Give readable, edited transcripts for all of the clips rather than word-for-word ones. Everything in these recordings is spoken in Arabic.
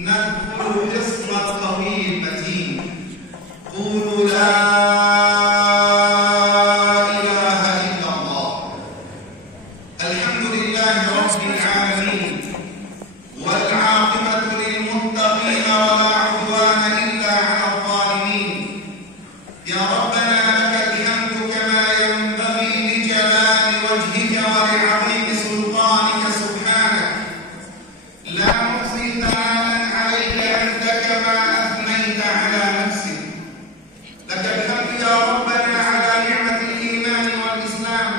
نذكر حصن القوي المتين. قولوا لا إله إلا الله. الحمد لله رب العالمين، والعاقبة للمتقين ولا عدوان إلا على الظالمين. يا ربنا لك الحمد كما ينبغي لجلال وجهك ولعظيم سلطانك سبحانك. لا نحصي ثناء عليك أنت كما أثنيت على نفسك. لك الحمد يا ربنا على نعمة الإيمان والإسلام،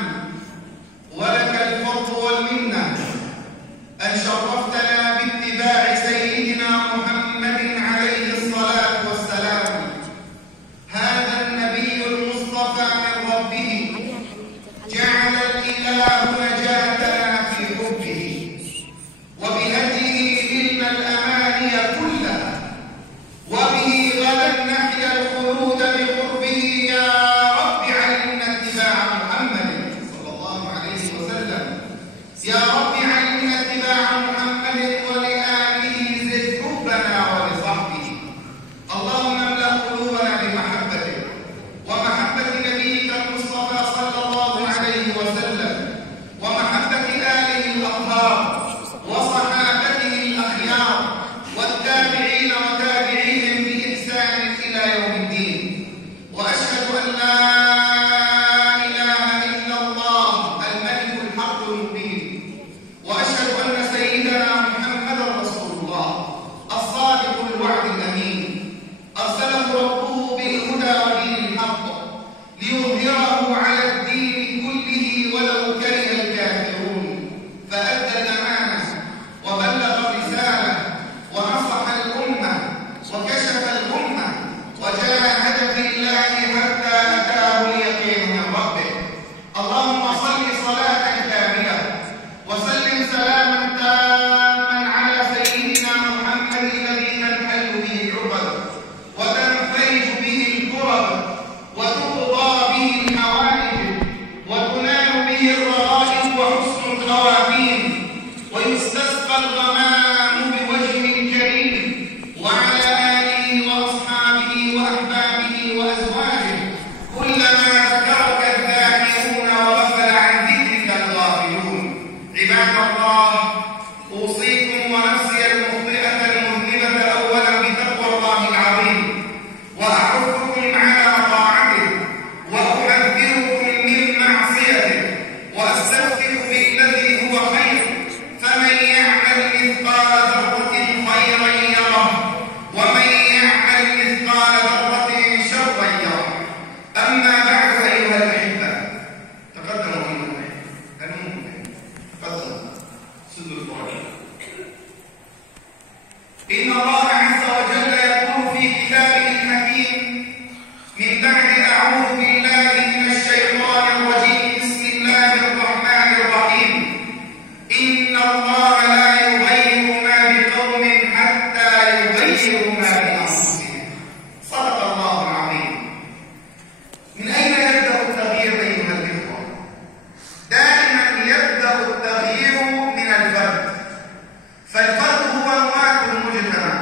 ولك الفضل والمنة أن شرفتنا باتباع سيدنا محمد عليه الصلاة والسلام، هذا النبي المصطفى من ربه، جعل الإله نجاتنا في حبه، وبهديه إلنا الأماني كلها، وبه غدا نحيا الخلود بقربه. يا رب علمنا اتباع محمد صلى الله عليه وسلم. يا رب علمنا اتباع محمد ولآله زد حبنا ولصحبه. اللهم املأ قلوبنا بمحبته ومحبة نبيك المصطفى صلى الله عليه وسلم، ومحبة آله الأطهار وصحابته الأخيار والتابعين وتابعيهم بإحسان إلى يوم الدين. وأشهد أن لا إله إلا الله الملك الحق المبين، وأشهد أن سيدنا محمدا رسول الله الصادق الوعد الأمين، أرسله ربه بالهدى ودين الحق ليظهره على الدين كله ولو كره الكافرون. فأدى الأمانة وبلغ الرسالة ونصح الأمة وكشف الأمة وجاهد في الله حتى أتاه اليقين من ربه. اللهم صل صلاة كاملة وسلم سلاما تاما على سيدنا محمد الذي تنحل به العقد وتنفرج به الكرب وتقضى به الحوائج وتنال به الرغائب وحسن الخواتيم ويستسقى الغمام بوجه كريم، وعلى آله وأصحابه وأحبابه وأزواجه كلما ذكرك الذاكرون وغفل عن ذكرك الغافلون. عباد الله، أوصيكم ونفسي المخطئة المذنبة أولا بتقوى الله العظيم، وأحثكم على طاعته، وأحذركم من معصيته، وأستفتح بالذي هو خير. فمن يعمل مثقال ذرة خيرا يره، ومن يعمل مثقال ذرة شرا يره. أما بعد أيها الأحبة، تقدموا في المنهج. تفضل سدوا القرآن. إن الله عز وجل يقول في كتابه الحكيم من بعد أعوذ بالله من الشيطان الرجيم: بسم الله الرحمن الرحيم. إن الله لا يغير ما بقوم حتى يغيروا ما بأنفسهم. صدق الله العظيم. من أين يبدأ التغيير أيها الإخوة؟ دائما يبدأ التغيير من الفرد، فالفرد هو نواة المجتمع،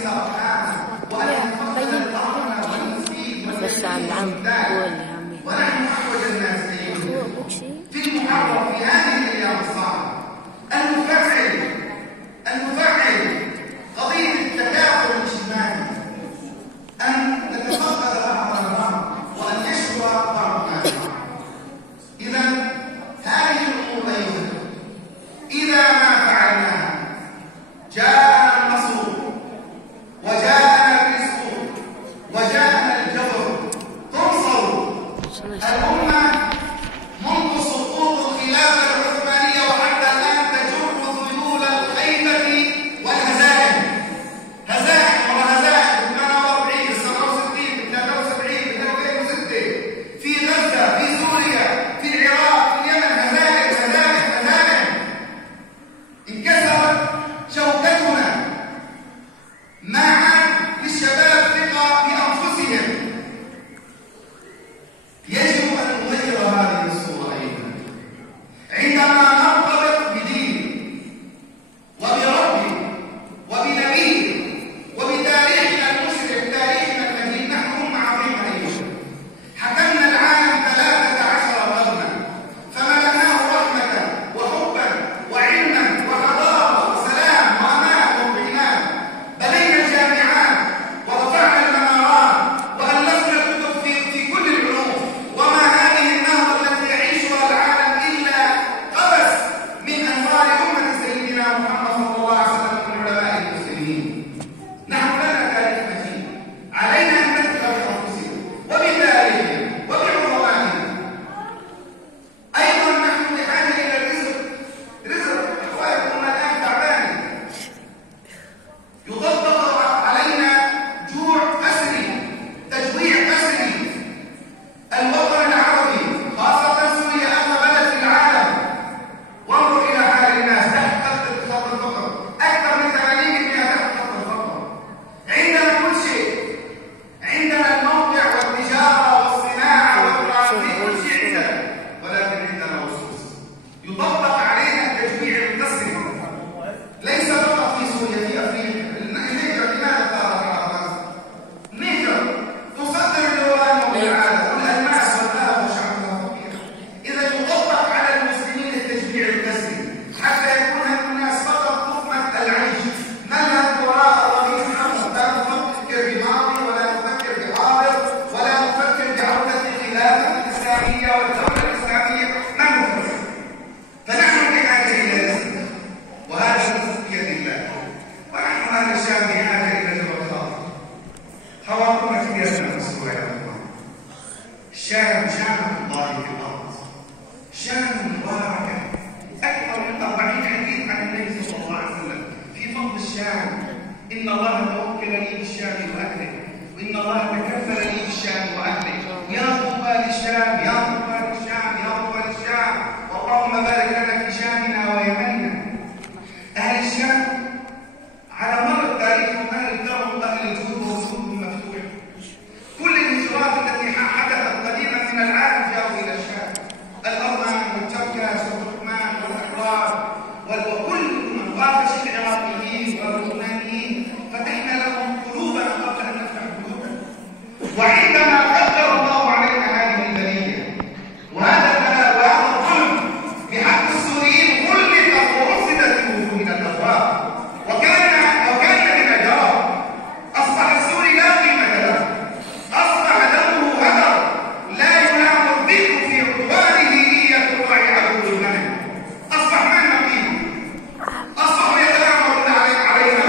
يسترحمنا وأن يفضل الأرضنا والمسكين ونحن أحوج الناس إليه في المحرم في هذه الأيام الصعبة أن نفعل قضية التكافل الاجتماعي، أن نتفقد بعضنا البعض وأن يشكر بعضنا البعض. إذا هذه الأمور أيضا إذا ما فعلناها جاءنا النصر وجاءنا الرزق وجاءنا الجبر. تنصر الأمة منذ سقوط الخلافة العثمانية وحتى الآن تجر ذيول الخيبة والهزائم، هزائم ورا هزائم، 48 67 73 2006 في غزة، في سوريا، في العراق، في اليمن، هزائم هزائم هزائم. انكسرت شوكتنا، ما عاد للشباب ثقة بأنفسهم. يجب أن نغير هذه الصورة أيضا عندما نرتبط بدين وبرب وبنبي وبتاريخنا المشرق، تاريخنا المجيد. نحن أمة عظيمة أيضا، حكمنا العالم 13 قرنا، فملأناه رحمة وحبا وعلما وحضارة وسلام وأمان وامتنان. بنينا الجامعات ورفعنا المنارات وألفنا الكتب في كل العلوم، وما هذه النهضة التي يعيشها العالم إلا قبس من أنوار أمة سيدنا محمد صلى الله عليه وسلم من علماء المسلمين. نحن لنا تاريخ مجيد، علينا أن نذكر بأنفسنا وبتاريخنا وبعظمائنا. أيضا نحن بحاجة إلى الرزق. أخواتكم الآن تعبانين، يطبق علينا جوع أسري، تجويع أسري. الوطن العربي خاصة سوريا أغلى بلد في العالم، وانظر إلى حال الناس تحت خط الفقر، أكثر من 80% تحت خط الفقر. عندنا كل شيء، عندنا الموقع والتجارة والصناعة والترانزيت، كل شيء عندنا، ولكن عندنا لصوص يطبق علينا التجويع القسري. ليس فقط في سوريا، في أفريقيا. النيجر لماذا ثارت على فرنسا؟ النيجر تصدر اليوران والعالم والألماس والذهب وشعبها فقير. إذا يطبق على المسلمين التجويع القسري حتى يكون الناس فقط لقمة العيش، نذهب وراء الرئيس محمد، لا نفكر بماضي ولا نفكر بحاضر ولا نفكر بعودة الخلافة الإسلامية والدولة الإسلامية، ما نفكر. فنحن بحاجة إلى رزق، وهذا الرزق بيد الله، ونحن أهل الشام بحاجة إلى جبل خاطر. حواكم كبيرة مسؤولة يا الله. الشام شام الله في الأرض، شام مباركة. أكثر من 40 حديث عن النبي صلى الله عليه وسلم في فضل الشام. إن الله توكل لي بالشام وأهله، وإن الله تكفل لي بالشام وأهله. يا طوبى للشام، يا طوبى للشام، يا طوبى للشام، اللهم بارك لنا في شامنا ويمننا. أهل الشام على مر التاريخ هم أهل الكرم وأهل الجود وقلوبهم مفتوحة. كل الهجرات التي حدثت قديما من العالم جاءوا إلى الشام، الأرمان والتركس والتركمان والأحرار وكل من قابش العراقيين واللبنانيين. فتحنا لهم قلوبنا قبل أن نفتح قلوبنا. وعندما قدر الله علينا هذه البلية وهذا البلاء وهذا الظلم بحق السوريين، كلفت ورصدت الوجوه من الأبواب، وكان بما جرى. أصبح السوري لا قيمة له، أصبح دمه هدر، لا يلام الذئب في عدوانه إية الرعي عدو الغنم. أصبح ما لنا قيمة، أصبحوا يتنامرون علينا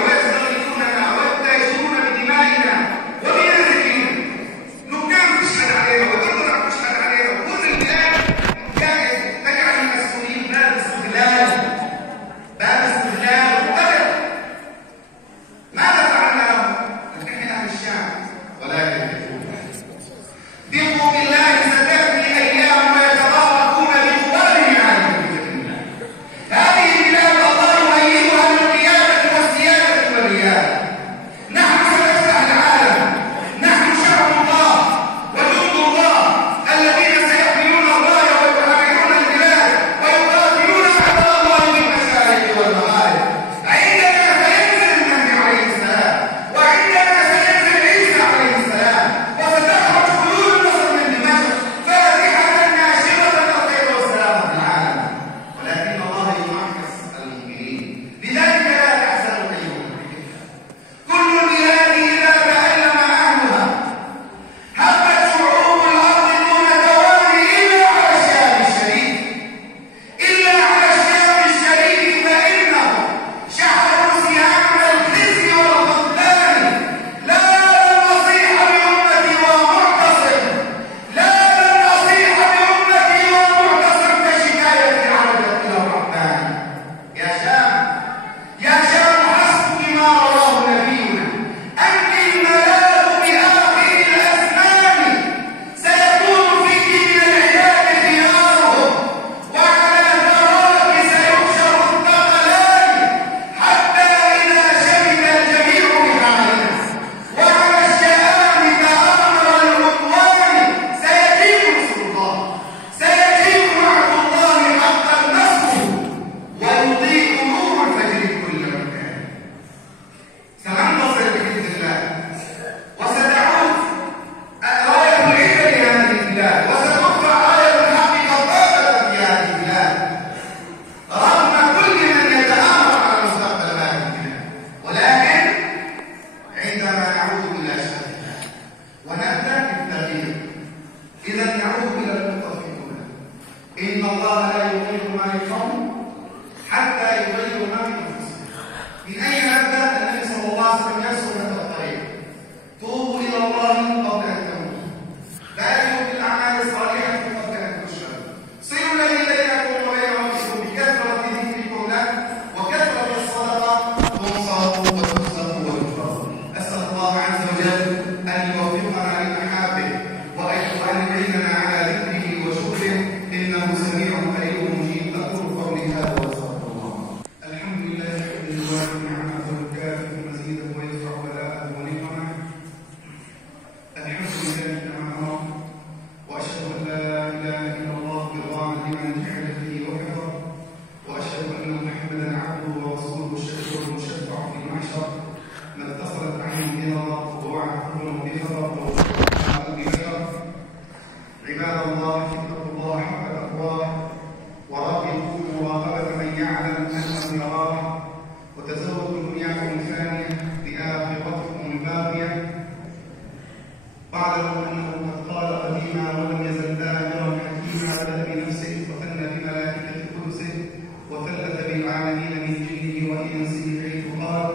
العالمين من جنه وإنسه حيث قال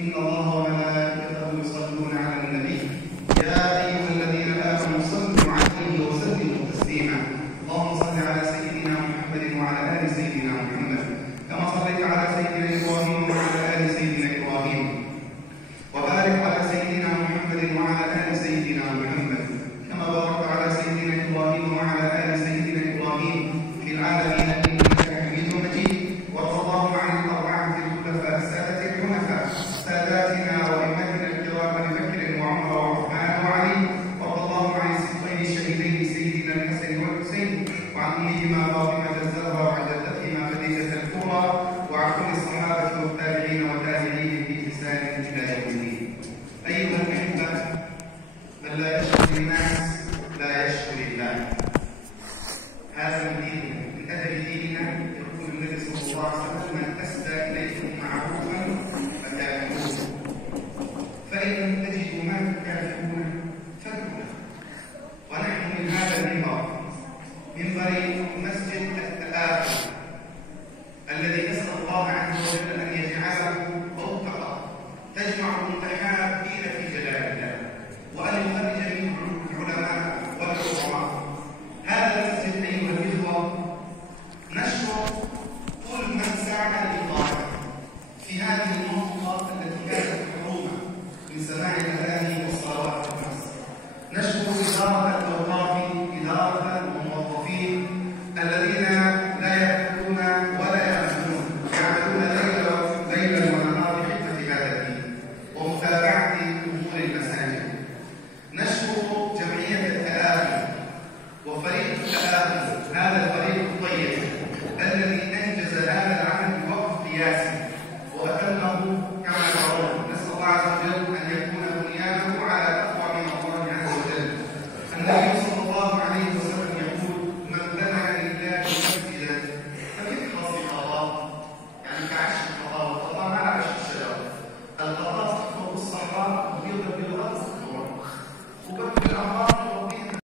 إن الله وملائكته يصلون على النبي يا أيها الذين آمنوا صلوا عليه وسلموا تسليما اللهم صل على سيدنا محمد وعلى آل سيدنا محمد كما صليت على سيدنا إبراهيم وعلى آل سيدنا إبراهيم وبارك على سيدنا محمد وعلى آل سيدنا محمد كما باركت على سيدنا إبراهيم وعلى آل سيدنا إبراهيم في العالمين إنك حميد مجيد. وارض اللهم عن الأربعة الخلفاء السادة الحنفاء ساداتنا وأئمتنا الكرام أبي بكر وعمر وعثمان وعلي. وارض اللهم عن الصديقين الشهيدين سيدنا الحسن والحسين وعن أمهما فاطمة الزهراء وعن جدتهما خديجة الكبرى وعن كل الصحابة والتابعين وتابعيهم بإحسان إلى يوم الدين. أيها الأحبة، من لا يشكر الناس لا يشكر الله. هذا من ديننا، من أدب ديننا. يقول النبي صلى الله عليه وسلم: من أسدى إليكم معروفا فكافئوه، فإن لم تجدوا ما تكافئون فادعوا له. ونحن من هذا المنبر، منبر مسجد التآخر الذي نسأل الله عز وجل أن يجعله موقعا تجمع المتحابين في جلال الله، وأن يخرج منه العلماء والعظماء. هذا المسجد أيها الإخوة نشر كل من سعى للغاية في هذه